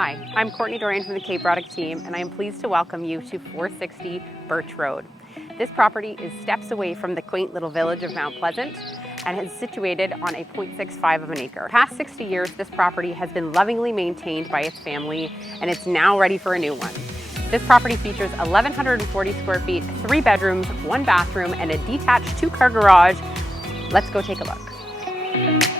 Hi, I'm Courtney Dorian from the Cape Braddock team, and I am pleased to welcome you to 460 Burtch Road. This property is steps away from the quaint little village of Mount Pleasant and is situated on a 0.65 of an acre. Past 60 years, this property has been lovingly maintained by its family, and it's now ready for a new one. This property features 1,140 square feet, 3 bedrooms, 1 bathroom, and a detached 2-car garage. Let's go take a look.